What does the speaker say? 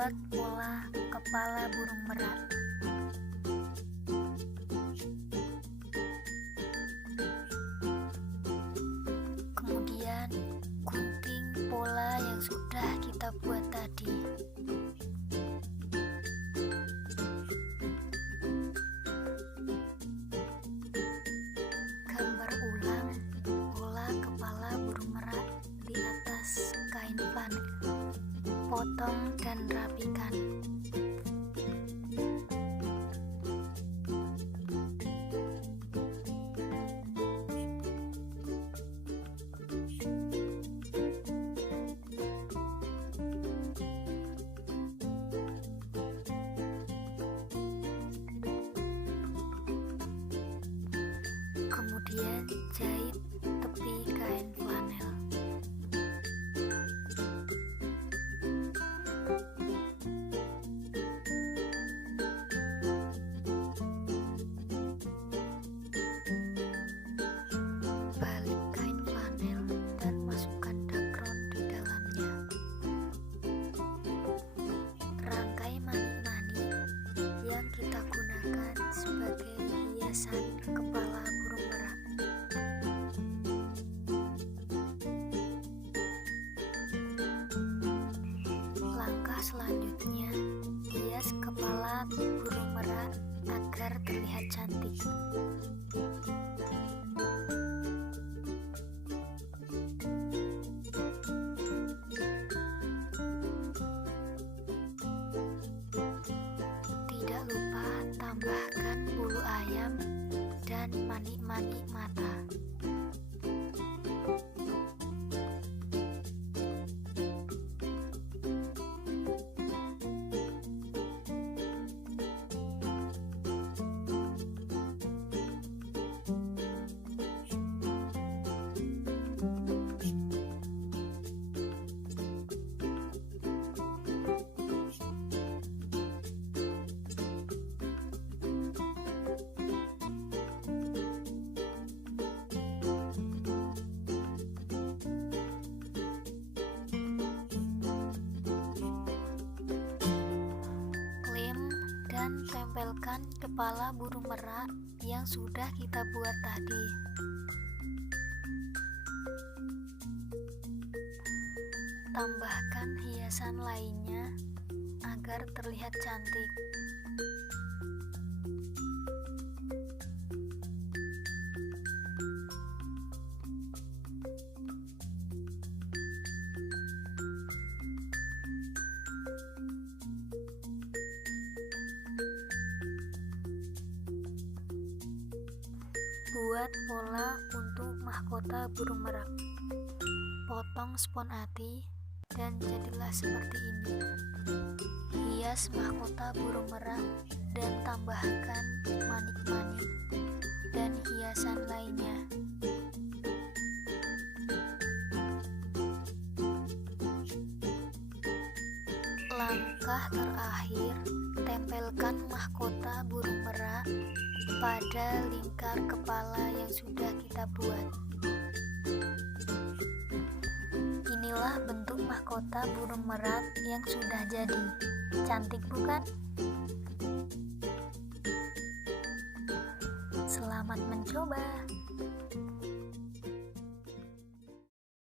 Buat pola kepala burung merak. Kemudian gunting pola yang sudah kita buat tadi. Gambar ulang pola kepala burung merak di atas kain flanel. Potong dan rapikan. Kemudian jahit tepi kain flanel. Balik kain flanel dan masukkan dakron di dalamnya. Rangkai manik-manik yang kita gunakan sebagai hiasan kepala burung merak. Langkah selanjutnya, hias kepala burung merak agar terlihat cantik. Tidak lupa tambahkan bulu ayam dan manik-manik mata. Dan tempelkan kepala burung merak yang sudah kita buat tadi. Tambahkan hiasan lainnya agar terlihat cantik. Buat pola untuk mahkota burung merak. Potong spon ati dan jadilah seperti ini. Hias mahkota burung merak dan tambahkan manik-manik dan hiasan lainnya. Langkah terakhir, tempelkan mahkota burung merak pada lingkar kepala yang sudah kita buat. Inilah bentuk mahkota burung merak yang sudah jadi. Cantik bukan? Selamat mencoba.